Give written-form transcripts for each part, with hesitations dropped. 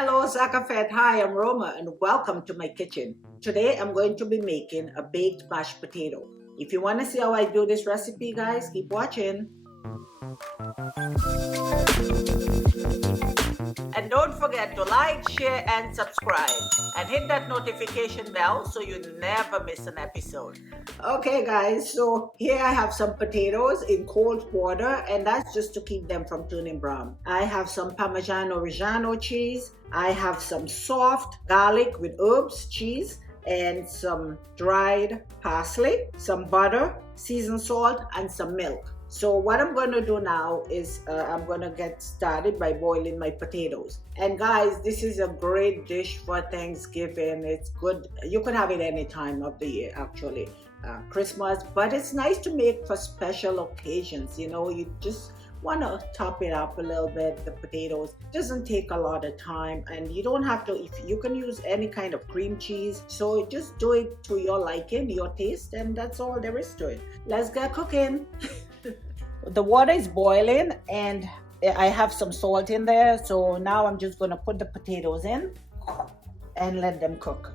Hello, Sakafet. Hi, I'm Roma, and welcome to my kitchen. Today, I'm going to be making a baked mashed potato. If you want to see how I do this recipe, guys, keep watching. And don't forget to like, share, and subscribe. And hit that notification bell so you never miss an episode. Okay, guys, so here I have some potatoes in cold water, and that's just to keep them from turning brown. I have some Parmigiano Reggiano cheese. I have some soft garlic with herbs, cheese, and some dried parsley, some butter, seasoned salt, and some milk. So what I'm going to do now is I'm going to get started by boiling my potatoes. And guys, this is a great dish for Thanksgiving. It's good. You can have it any time of the year, actually. Christmas, but it's nice to make for special occasions. You know, you just want to top it up a little bit. The potatoes doesn't take a lot of time, and you don't have to, if you can use any kind of cream cheese, so just do it to your liking, your taste, and that's all there is to it. Let's get cooking. The water is boiling and I have some salt in there, so now I'm just going to put the potatoes in and let them cook.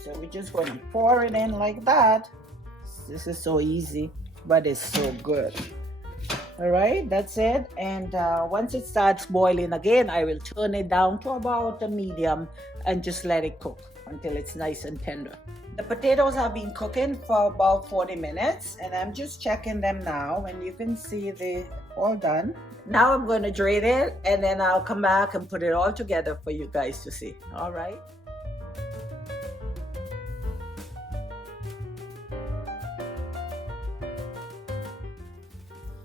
So we're just going to pour it in like that. This is so easy, but it's so good. All right, that's it. And once it starts boiling again, I will turn it down to about a medium and just let it cook until it's nice and tender. The potatoes have been cooking for about 40 minutes, and I'm just checking them now, and you can see they're all done. Now I'm going to drain it, and then I'll come back and put it all together for you guys to see. All right.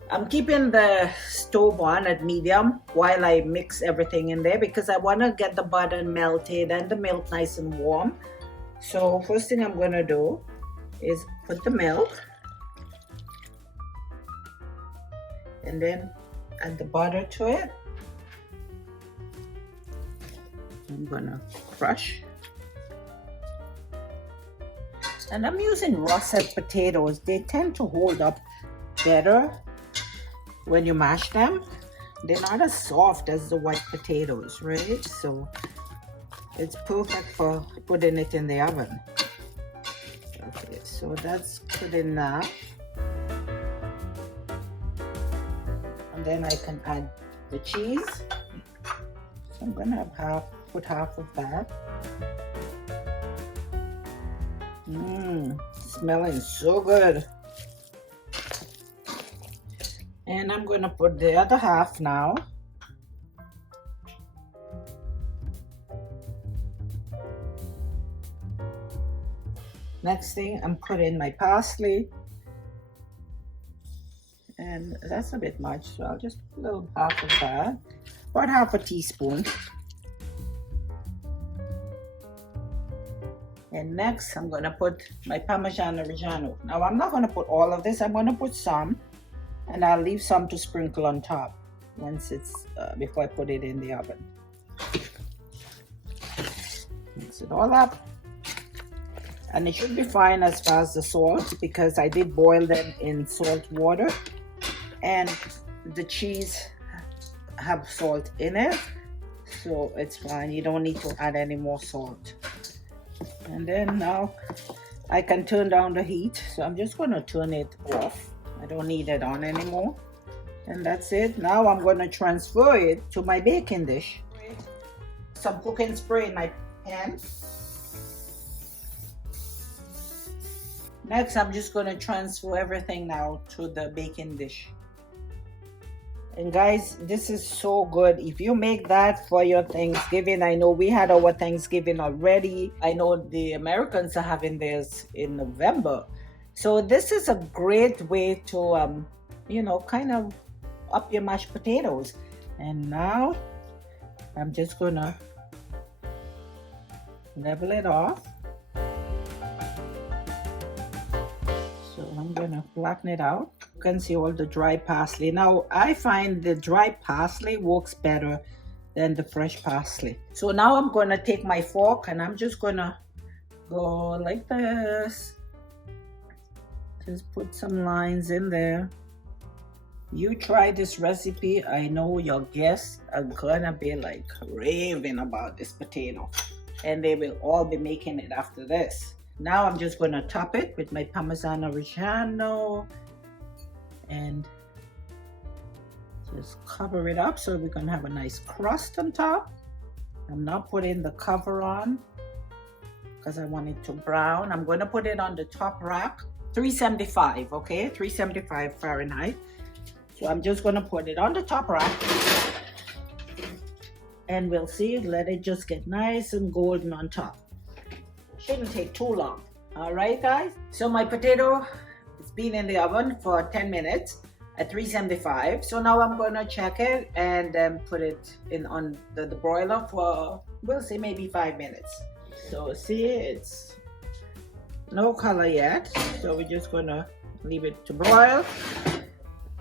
I'm keeping the stove on at medium while I mix everything in there because I want to get the butter melted and the milk nice and warm. So first thing I'm going to do is put the milk and then add the butter to it. I'm going to crush. And I'm using russet potatoes. They tend to hold up better when you mash them. They're not as soft as the white potatoes, right? So it's perfect for putting it in the oven. Okay, so that's good enough. And then I can add the cheese. So I'm gonna put half of that. Smelling so good. And I'm gonna put the other half now. Next thing, I'm putting my parsley, and that's a bit much, so I'll just put a little half of that, about half a teaspoon. And next, I'm gonna put my Parmigiano Reggiano. Now, I'm not gonna put all of this. I'm gonna put some, and I'll leave some to sprinkle on top once it's before I put it in the oven. Mix it all up. And it should be fine as far as the salt, because I did boil them in salt water, and the cheese have salt in it, so it's fine. You don't need to add any more salt. And then now I can turn down the heat, so I'm just going to turn it off. I don't need it on anymore. And that's it. Now I'm going to transfer it to my baking dish. Some cooking spray in my pan. Next, I'm just going to transfer everything now to the baking dish. And guys, this is so good. If you make that for your Thanksgiving, I know we had our Thanksgiving already. I know the Americans are having theirs in November. So this is a great way to, you know, kind of up your mashed potatoes. And now I'm just going to level it off. So I'm gonna flatten it out. You can see all the dry parsley. Now I find the dry parsley works better than the fresh parsley. So now I'm gonna take my fork and I'm just gonna go like this. Just put some lines in there. You try this recipe, I know your guests are gonna be like raving about this potato, and they will all be making it after this. Now I'm just gonna top it with my Parmesan Reggiano and just cover it up so we're gonna have a nice crust on top. I'm not putting the cover on because I want it to brown. I'm gonna put it on the top rack, 375, okay, 375 Fahrenheit. So I'm just gonna put it on the top rack and we'll see, let it just get nice and golden on top. Shouldn't take too long. All right, guys. So my potato has been in the oven for 10 minutes at 375. So now I'm gonna check it and put it in on the broiler for, we'll say maybe 5 minutes. So see, it's no color yet. So we're just gonna leave it to broil.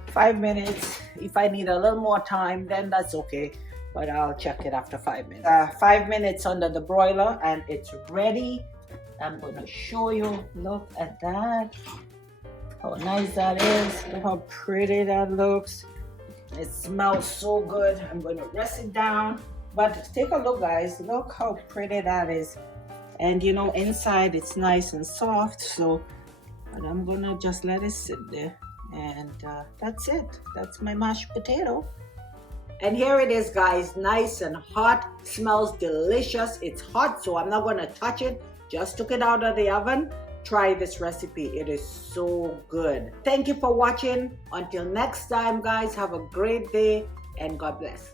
5 minutes. If I need a little more time, then that's okay, but I'll check it after 5 minutes. 5 minutes under the broiler and it's ready. I'm gonna show you. Look at that, how nice that is. Look how pretty that looks. It smells so good. I'm gonna rest it down, but take a look, guys. Look how pretty that is. And you know, inside it's nice and soft. So but I'm gonna just let it sit there. And that's it. That's my mashed potato. And here it is, guys, nice and hot. Smells delicious. It's hot, so I'm not going to touch it. Just took it out of the oven. Try this recipe. It is so good. Thank you for watching. Until next time, guys, have a great day and God bless.